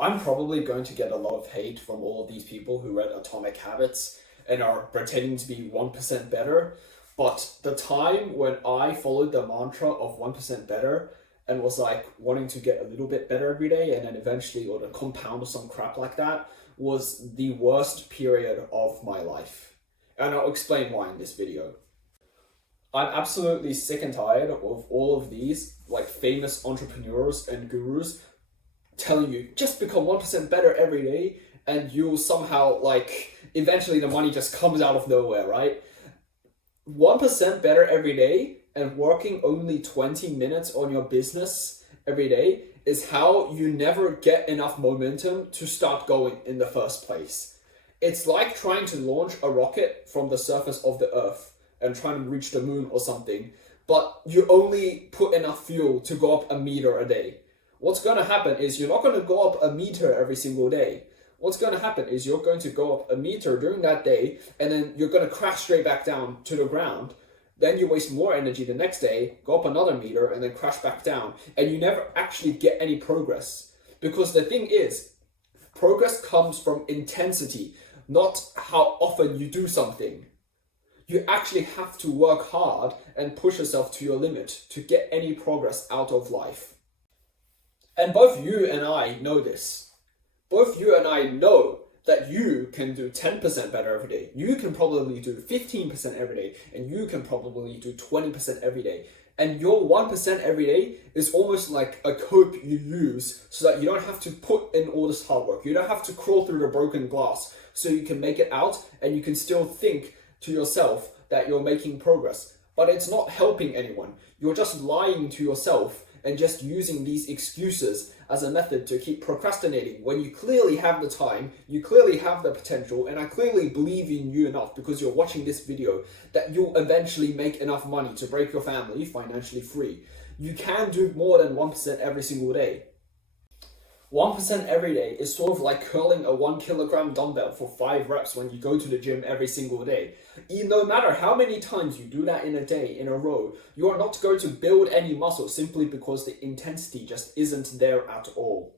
I'm probably going to get a lot of hate from all of these people who read Atomic Habits and are pretending to be 1% better. But the time when I followed the mantra of 1% better and was like wanting to get a little bit better every day and then eventually or the compound or some crap like that was the worst period of my life. And I'll explain why in this video. I'm absolutely sick and tired of all of these like famous entrepreneurs and gurus telling you just become 1% better every day and you'll somehow like eventually the money just comes out of nowhere, right? 1% better every day and working only 20 minutes on your business every day is how you never get enough momentum to start going in the first place. It's like trying to launch a rocket from the surface of the earth and trying to reach the moon or something, but you only put enough fuel to go up a meter a day. What's going to happen is you're not going to go up a meter every single day. What's going to happen is you're going to go up a meter during that day and then you're going to crash straight back down to the ground. Then you waste more energy the next day, go up another meter and then crash back down. And you never actually get any progress. Because the thing is, progress comes from intensity, not how often you do something. You actually have to work hard and push yourself to your limit to get any progress out of life. And both you and I know this. Both you and I know that you can do 10% better every day. You can probably do 15% every day. And you can probably do 20% every day. And your 1% every day is almost like a cope you use so that you don't have to put in all this hard work. You don't have to crawl through the broken glass so you can make it out and you can still think to yourself that you're making progress. But it's not helping anyone. You're just lying to yourself and just using these excuses as a method to keep procrastinating when you clearly have the time, you clearly have the potential, and I clearly believe in you enough because you're watching this video that you'll eventually make enough money to break your family financially free. You can do more than 1% every single day. 1% every day is sort of like curling a 1 kilogram dumbbell for 5 reps when you go to the gym every single day. No matter how many times you do that in a day, in a row, you are not going to build any muscle simply because the intensity just isn't there at all.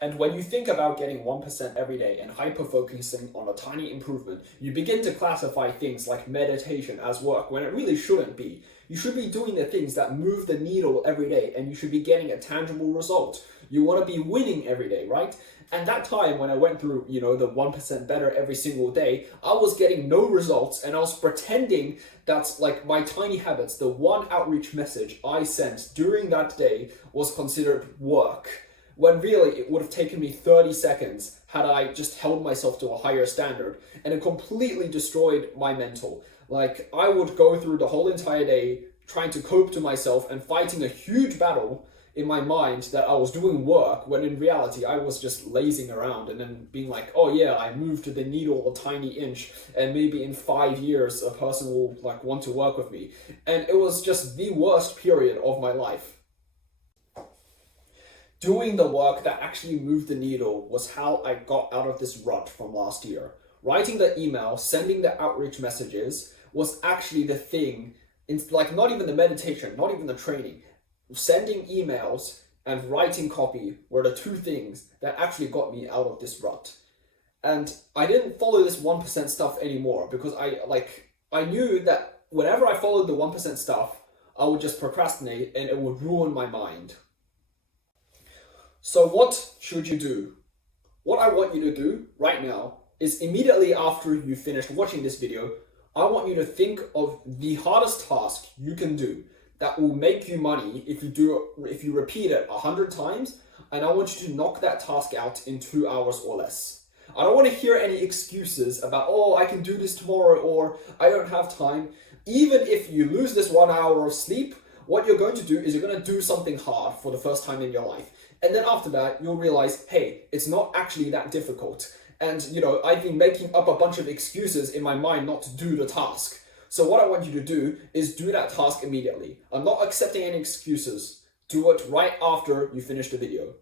And when you think about getting 1% every day and hyper-focusing on a tiny improvement, you begin to classify things like meditation as work when it really shouldn't be. You should be doing the things that move the needle every day and you should be getting a tangible result. You want to be winning every day, right? And that time when I went through, the 1% better every single day, I was getting no results and I was pretending that like my tiny habits, the one outreach message I sent during that day was considered work. When really it would have taken me 30 seconds had I just held myself to a higher standard, and it completely destroyed my mental. Like I would go through the whole entire day trying to cope to myself and fighting a huge battle in my mind that I was doing work when in reality I was just lazing around and then being like, oh yeah, I moved the needle a tiny inch and maybe in 5 years a person will like want to work with me. And it was just the worst period of my life. Doing the work that actually moved the needle was how I got out of this rut from last year. Writing the email, sending the outreach messages was actually the thing. It's like not even the meditation, not even the training. Sending emails and writing copy were the two things that actually got me out of this rut. And I didn't follow this 1% stuff anymore because I knew that whenever I followed the 1% stuff, I would just procrastinate and it would ruin my mind. So what should you do? What I want you to do right now is immediately after you finish watching this video, I want you to think of the hardest task you can do that will make you money if you repeat it 100 times, and I want you to knock that task out in 2 hours or less. I don't want to hear any excuses about, oh, I can do this tomorrow or I don't have time. Even if you lose this 1 hour of sleep, what you're going to do is you're going to do something hard for the first time in your life. And then after that, you'll realize, hey, it's not actually that difficult. And, I've been making up a bunch of excuses in my mind not to do the task. So what I want you to do is do that task immediately. I'm not accepting any excuses. Do it right after you finish the video.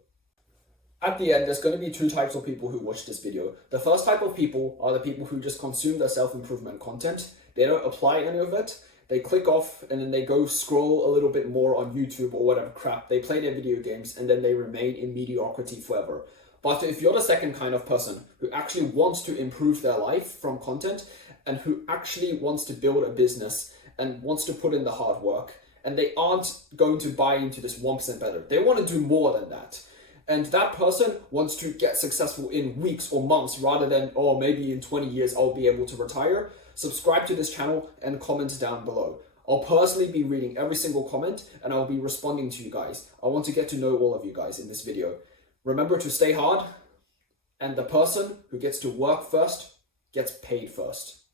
At the end, there's going to be 2 types of people who watch this video. The first type of people are the people who just consume the self-improvement content. They don't apply any of it. they click off and then they go scroll a little bit more on YouTube or whatever crap. They play their video games and then they remain in mediocrity forever. But if you're the second kind of person who actually wants to improve their life from content and who actually wants to build a business and wants to put in the hard work, and they aren't going to buy into this 1% better, they want to do more than that. And that person wants to get successful in weeks or months rather than, oh, maybe in 20 years I'll be able to retire. Subscribe to this channel and comment down below. I'll personally be reading every single comment and I'll be responding to you guys. I want to get to know all of you guys in this video. Remember to stay hard, and the person who gets to work first gets paid first.